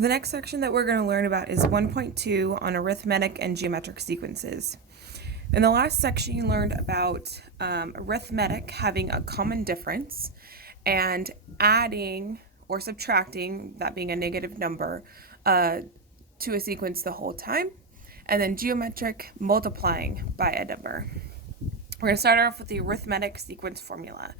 The next section that we're going to learn about is 1.2 on arithmetic and geometric sequences. In the last section, you learned about arithmetic having a common difference and adding or subtracting, that being a negative number, to a sequence the whole time, and then geometric multiplying by a number. We're going to start off with the arithmetic sequence formula.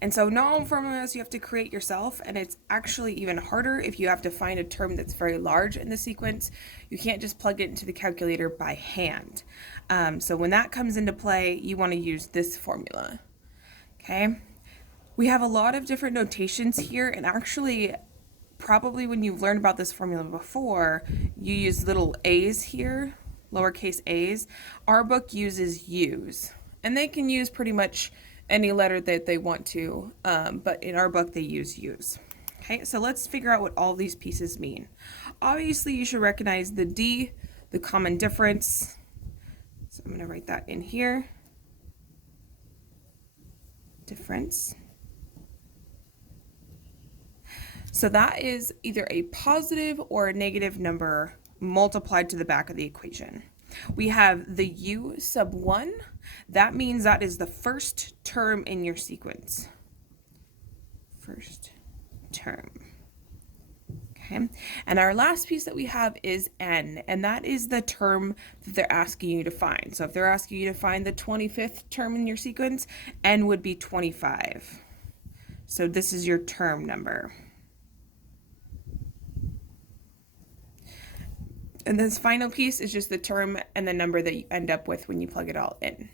And so not all formulas you have to create yourself, and it's actually even harder if you have to find a term that's very large in the sequence. You can't just plug it into the calculator by hand. So when that comes into play, you want to use this formula. Okay? We have a lot of different notations here, and actually probably when you've learned about this formula before, you use little a's here, lowercase a's. Our book uses u's, and they can use pretty much any letter that they want to, but in our book they use u's. Okay, so let's figure out what all these pieces mean. Obviously you should recognize the D, the common difference. So I'm going to write that in here. Difference. So that is either a positive or a negative number multiplied to the back of the equation. We have the u sub 1. That means that is the first term in your sequence. First term. Okay. And our last piece that we have is n, and that is the term that they're asking you to find. So if they're asking you to find the 25th term in your sequence, n would be 25. So this is your term number. And this final piece is just the term and the number that you end up with when you plug it all in.